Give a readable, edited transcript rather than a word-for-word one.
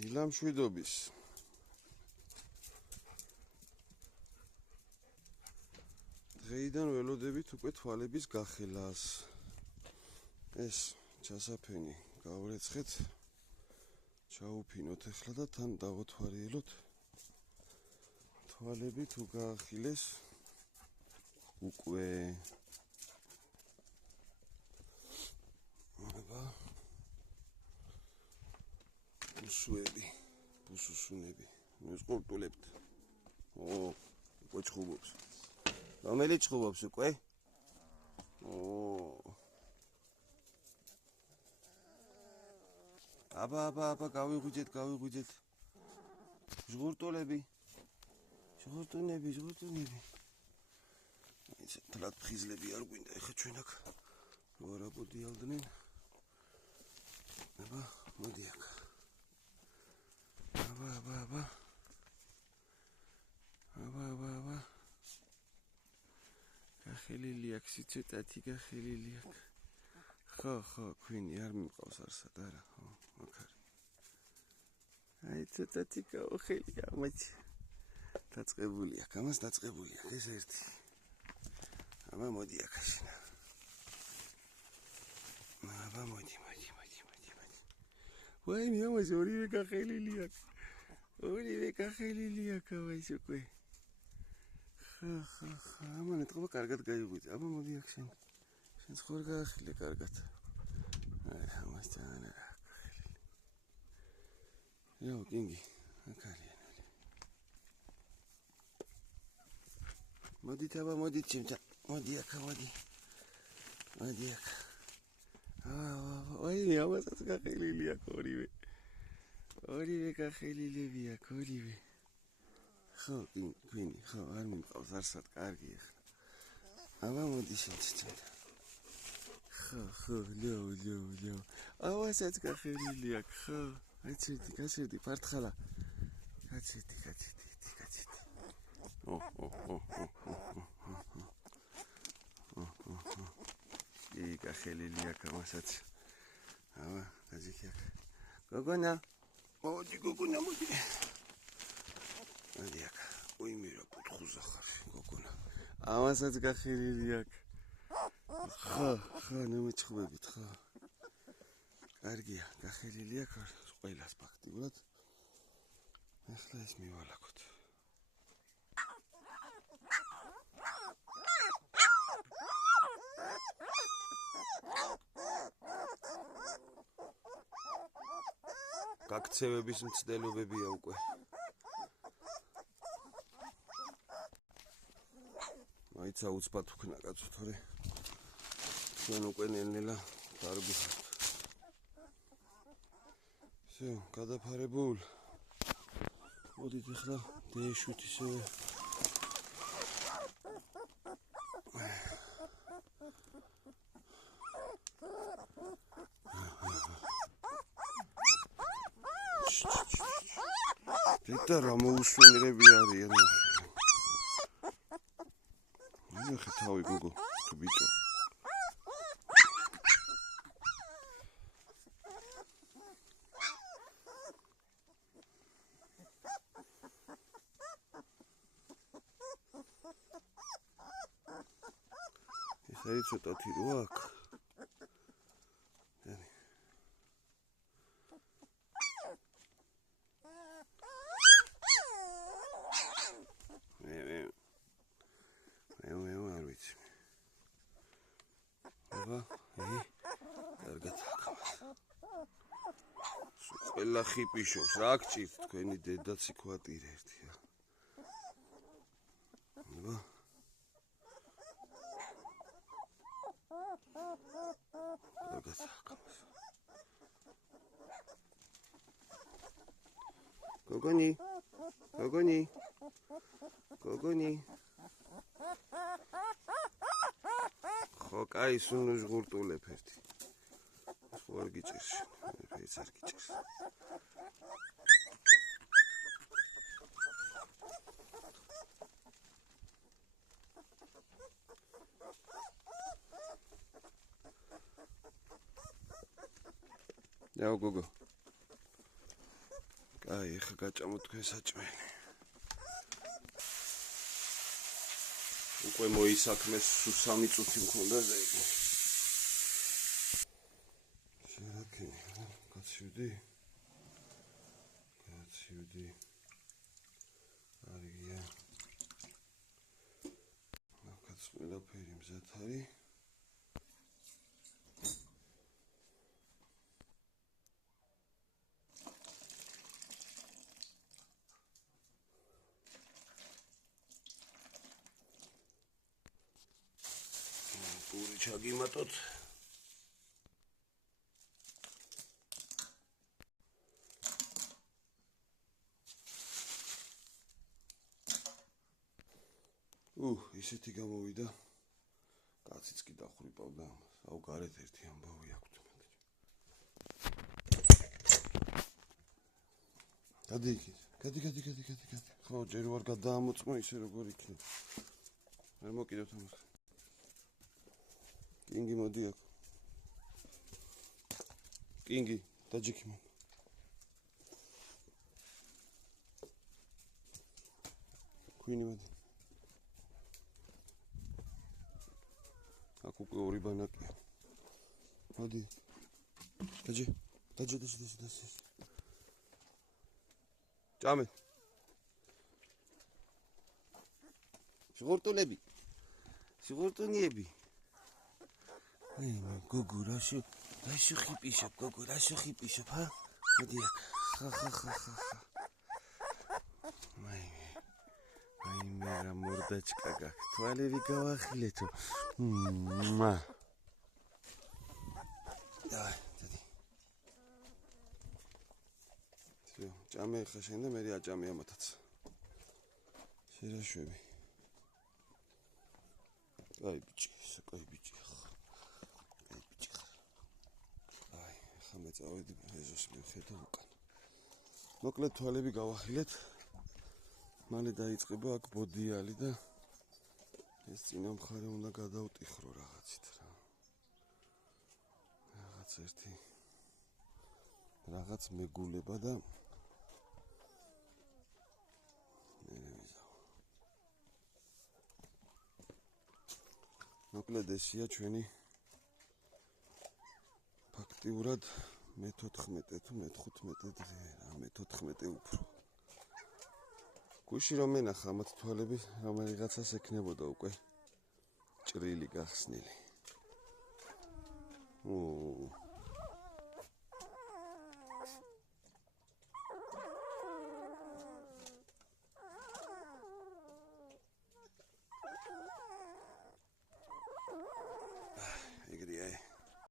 დილამშვიდობის. დღეიდან ველოდებით უკვე თვალების გახელას. ეს ჩასაფენი გავვრეცხეთ. ჩაუფინოთ ახლა და თან დავოთვალიეროთ. თვალები თუ გაახილეს უკვე. აბა უსუები, უსუსუნები. მისყურტულებთ. უკვე ჩხუბობს. რომელი ჩხუბობს უკვე? აბა, გავიღვიძეთ. ჟღურტულები. თლად ფხიზლები არ გვინდა, ეხა ჩვენ აქ რა ბოდიალდნენ. აბა, მოდი აქ. აბა. გახელილი აქ სიცოტათი გახელილი აქ. ხო, ქვინი არ მიმყავს არსად არა, ხო, მაგარი. აი ცოტათი გავხელი ამაჩ. დაწყებული აქ, ამას დაწყებული აქ ეს ერთი. აბა მოდი აქ შენ. აბა მოდი. ვაი, მამას ორივე გახელილი აქ. აბა ის უკვე. ხა, ამან ეთყობა კარგად გაიღვიძე. აბა მოდი აქ შენ. შენ ხوار გაახილე კარგად. აი, ამას ძალიან არა გახელილი. იო, კინგი, აქ არიანალი. მოდით აბა, მოდით ჩემთან. მოდი აქ. აი, ამასაც გახელილი აქ ორივე. ორივე გახელილები აქ, ორივე. ხო, ქვინი, ხო, არ მიმყავს არსად, კარგი ახლა. აბა მოდი შენ ჩემთან. ხო, ლო. ამასაც გახელილი აქ, ხო. გაჩერდი, ფარტხალა. გაჩერდი. ი გახელილი აქ ამასაც. აბა, გაჯიქი აქ. გოგონა. მოდი. მოდი აქ. უი მირა პუთხუზა ხარ, გოგონა. ამასაც გახელილი აქ. ხო, ნემეჩხუბებით, ხო. კარგია, გახელილი აქ ყველას ფაქტიურად. ახლა ეს მივალაგოთ. გაქცევების მცდელობებია უკვე. მაიცა უცბად ვქნა კაცო, თორე ჩვენ უკვე ნელ-ნელა დარგვიხართ. всё, გადაფარებულ. მოდით ახლა დეშვით ისე. და რა მოუსვენრები არიან. ნახე თავი გოგო, თუ ბიჭო. ეხლა ცოტათი რო აქ. ყველა ხიპიშობს, რა გჭირთ თქვენი დედაც იქვატირე ერთია. აბა. გოგონი. ხო, კაი, სულ ჟღურტულებ ერთი. ხო არ გიჭირს, მეც არ გიჭირს. Яо, гого. აი, ეხა გაჭამოთ თქვენ საჭმელი. უკვე მოისაქმეს, სულ 3 წუთი მქონდა ზეიმი. შერაქენი, გაცივდი. არია. აქაც ყველაფერი მზად არის. პური ჩაგიმატოთ. ისეთი გამოვიდა. კაციც კი დახვრიპავდა ამას. აუ გარეთ ერთი ამბავი აქვს მე. გადი იქით. გადი. ხო, ჯერ ვარ გადაამოწმო ისე როგორ იქნება. არ მოკიდოთ ამას. კინგი მოდი აქ. კინგი, დაჯიქი მან. ქვინი მოდი. აქ უკვე ორი ბანაკია. მოდი. დაჯი. ჭამე. შუღურტუნიები. აი, გოგო, რაში ხიპიშებ, ჰა? მოდი აქ. ხა. აი, მე რა მორდაჩკა გაქვს. თვალები გავახილეთო. დაი, დადი. ჭამე ხა შენ და მე აჭამე ამათაც. შერაშვები. აი ბიჭი. აი, ხა მე წავედი ეზოს მივხედა უკან. მოკლედ თვალები გავახილეთ. მალე დაიწყება აქ ბოდიალი და ეს წინა მხარე უნდა გადავტიხრო რაღაცით რა. რაღაც ერთი რაღაც მეგულება და მოკლედ ესია ჩვენი ფაქტიურად მე-14 თუ მე-15 დღე რა, მე-14 უფრო. გუში რომ ენახა ამათ თვალები რომელიღაცას ექნებოდა უკვე ჭრილი გახსნილი.